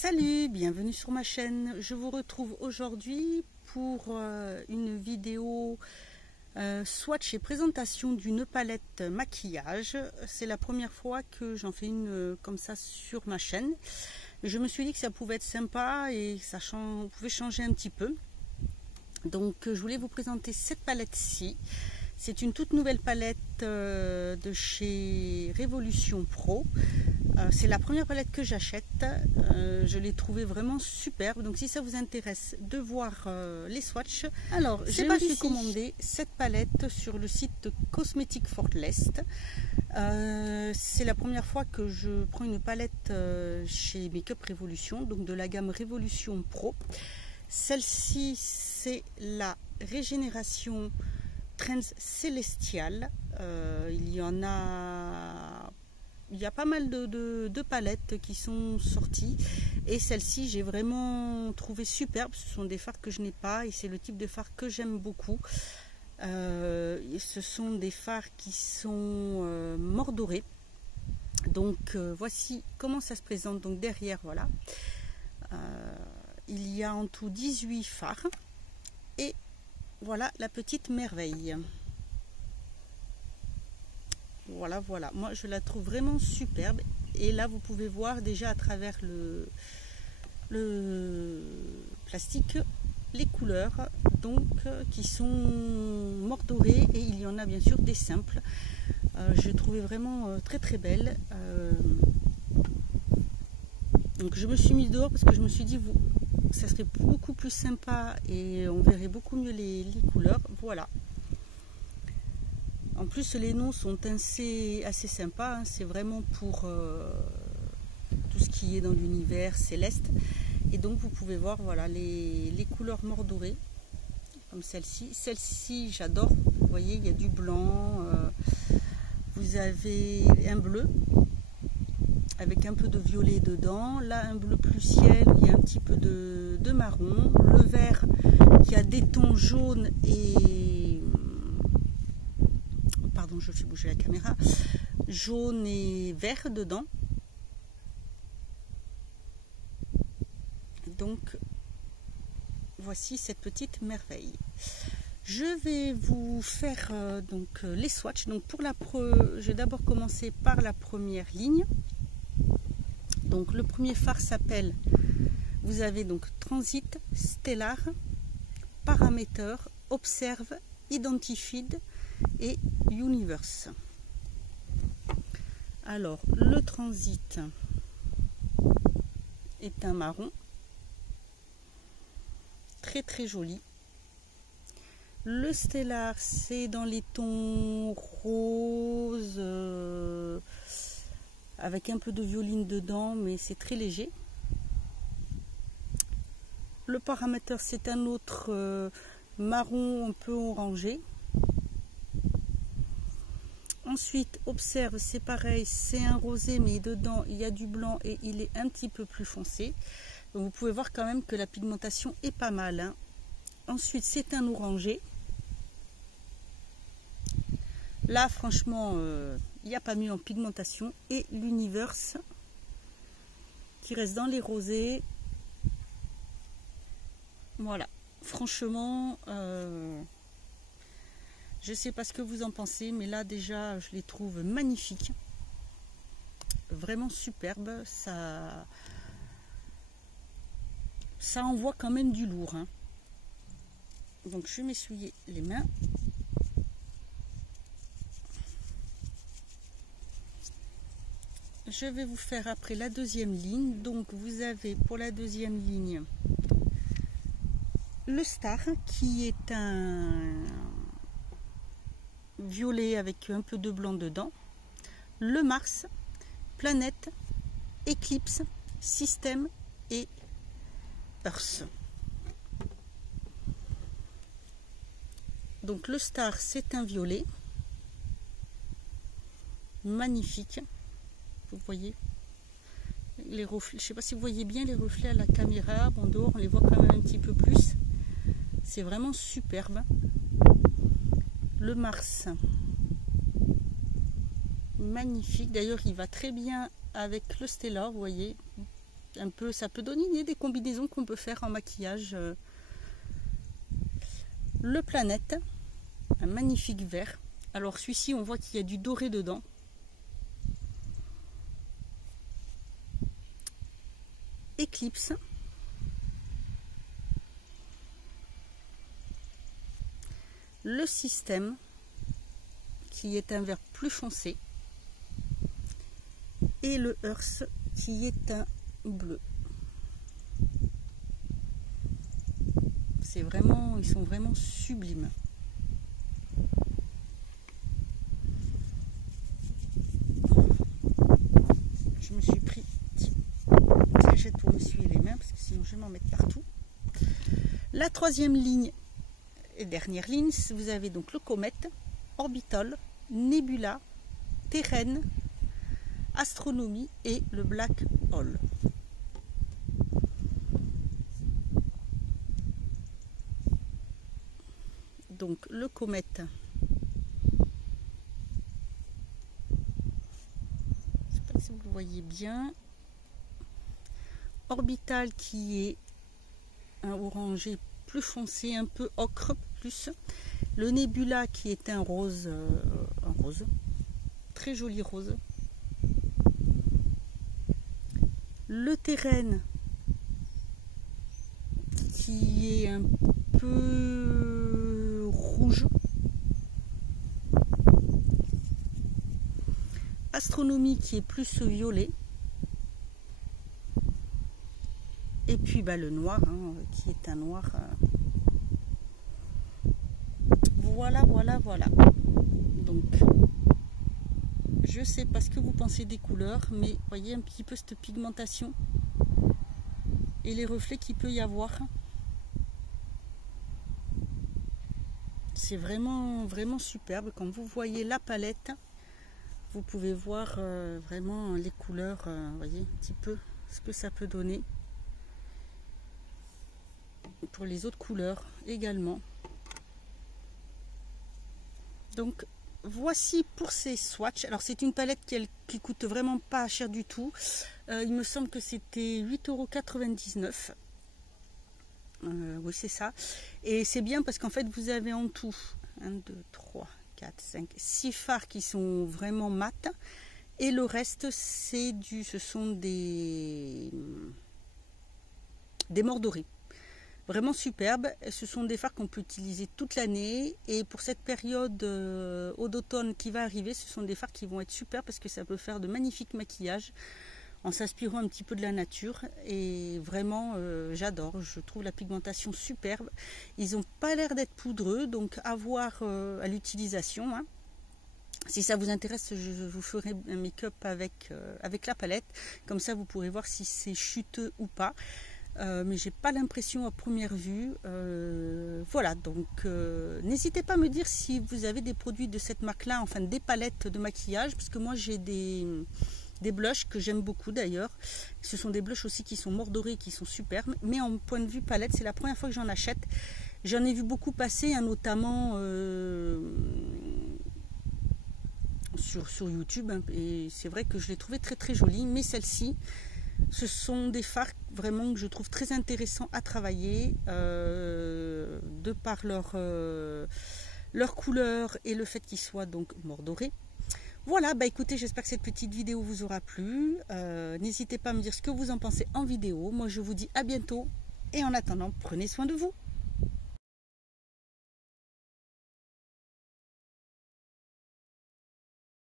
Salut, bienvenue sur ma chaîne. Je vous retrouve aujourd'hui pour une vidéo swatch et présentation d'une palette maquillage. C'est la première fois que j'en fais une comme ça sur ma chaîne. Je me suis dit que ça pouvait être sympa et que ça pouvait changer un petit peu. Donc je voulais vous présenter cette palette-ci. C'est une toute nouvelle palette de chez Révolution Pro. C'est la première palette que j'achète. Je l'ai trouvée vraiment superbe. Donc si ça vous intéresse de voir les swatchs, alors je me suis commandé cette palette sur le site Cosmetic for Less. C'est la première fois que je prends une palette chez Make-up Révolution, donc de la gamme Révolution Pro. Celle-ci, c'est la Régénération Trends Célestial. Il y a pas mal de palettes qui sont sorties et celle-ci j'ai vraiment trouvé superbe. Ce sont des fards que je n'ai pas et c'est le type de fard que j'aime beaucoup. Ce sont des fards qui sont mordorés. Donc voici comment ça se présente. Donc derrière, voilà, il y a en tout 18 fards et voilà la petite merveille. Voilà, moi je la trouve vraiment superbe. Et là vous pouvez voir déjà à travers le plastique les couleurs donc qui sont mordorées, et il y en a bien sûr des simples. Je trouvais vraiment très belle. Donc je me suis mise dehors parce que je me suis dit ça serait beaucoup plus sympa et on verrait beaucoup mieux les couleurs. Voilà. En plus, les noms sont assez sympas. Hein. C'est vraiment pour tout ce qui est dans l'univers céleste. Et donc, vous pouvez voir voilà, les couleurs mordorées, comme celle-ci. Celle-ci, j'adore. Vous voyez, il y a du blanc. Vous avez un bleu avec un peu de violet dedans. Là, un bleu plus ciel où il y a un petit peu de marron. Le vert qui a des tons jaunes et... Pardon, je fais bouger la caméra. Jaune et vert dedans. Donc, voici cette petite merveille. Je vais vous faire donc les swatchs. Donc je vais d'abord commencer par la première ligne. Donc le premier fard s'appelle, vous avez donc Transit, Stellar, Parameter, Observe, Identified et Universe. Alors le Transit est un marron très joli. Le Stellar, c'est dans les tons roses avec un peu de violine dedans, mais c'est très léger. Le Parameter, c'est un autre marron un peu orangé. Ensuite, Observe, c'est pareil, c'est un rosé, mais dedans il y a du blanc et il est un petit peu plus foncé. Donc, vous pouvez voir quand même que la pigmentation est pas mal. Hein. Ensuite, c'est un orangé. Là, franchement, il n'y a pas mieux en pigmentation. Et l'Universe, qui reste dans les rosés. Voilà, franchement... je ne sais pas ce que vous en pensez, mais là déjà je les trouve magnifiques. Vraiment superbe. Ça envoie quand même du lourd. Hein. Donc je vais m'essuyer les mains. Je vais vous faire après la deuxième ligne. Donc vous avez pour la deuxième ligne le Star qui est un violet avec un peu de blanc dedans, le Mars, Planète, Éclipse, Système et Earth. Donc le Star, c'est un violet magnifique. Vous voyez les reflets, je ne sais pas si vous voyez bien les reflets à la caméra. Bon, dehors on les voit quand même un petit peu plus. C'est vraiment superbe. Le Mars, magnifique. D'ailleurs, il va très bien avec le Stellar, vous voyez, un peu, ça peut donner des combinaisons qu'on peut faire en maquillage. Le Planète, un magnifique vert. Alors celui-ci, on voit qu'il y a du doré dedans. Eclipse. Le Système, qui est un vert plus foncé. Et le Earth, qui est un bleu. C'est vraiment, ils sont vraiment sublimes. Je me suis pris une cachette pour m'essuyer les mains parce que sinon je vais m'en mettre partout. La troisième ligne et dernière ligne, vous avez donc le Comète, Orbital, Nebula, Terrain, Astronomie et le Black Hole. Donc le Comète, je ne sais pas si vous le voyez bien. Orbital qui est un orangé plus foncé, un peu ocre plus. Le Nebula qui est un rose, très joli rose. Le Terrain qui est un peu rouge. Astronomie qui est plus violet. Et puis le noir, qui est un noir. Voilà. Donc, je sais pas ce que vous pensez des couleurs, mais voyez un petit peu cette pigmentation et les reflets qu'il peut y avoir. C'est vraiment superbe. Quand vous voyez la palette, vous pouvez voir vraiment les couleurs, voyez un petit peu ce que ça peut donner. Pour les autres couleurs également. Donc voici pour ces swatchs. Alors c'est une palette qui coûte vraiment pas cher du tout. Il me semble que c'était 8,99 €. Oui, c'est ça. Et c'est bien parce qu'en fait vous avez en tout 1, 2, 3, 4, 5, 6 fards qui sont vraiment mat. Et le reste ce sont des mordorés. Vraiment superbe. Ce sont des fards qu'on peut utiliser toute l'année. Et pour cette période d'automne qui va arriver, ce sont des fards qui vont être super parce que ça peut faire de magnifiques maquillages en s'inspirant un petit peu de la nature. Et vraiment, j'adore. Je trouve la pigmentation superbe. Ils n'ont pas l'air d'être poudreux, donc à voir à l'utilisation. Si ça vous intéresse, je vous ferai un make-up avec la palette. Comme ça, vous pourrez voir si c'est chuteux ou pas. Mais j'ai pas l'impression à première vue. Voilà, donc n'hésitez pas à me dire si vous avez des produits de cette marque là, enfin des palettes de maquillage, parce que moi j'ai des blushs que j'aime beaucoup d'ailleurs. Ce sont des blushs aussi qui sont mordorés, qui sont superbes, mais en point de vue palette, c'est la première fois que j'en achète. J'en ai vu beaucoup passer, notamment sur YouTube, et c'est vrai que je l'ai trouvé très jolie, mais celle-ci, ce sont des fards vraiment que je trouve très intéressants à travailler de par leur couleur et le fait qu'ils soient donc mordorés. Voilà, écoutez, j'espère que cette petite vidéo vous aura plu. N'hésitez pas à me dire ce que vous en pensez en vidéo. Moi, je vous dis à bientôt et en attendant, prenez soin de vous.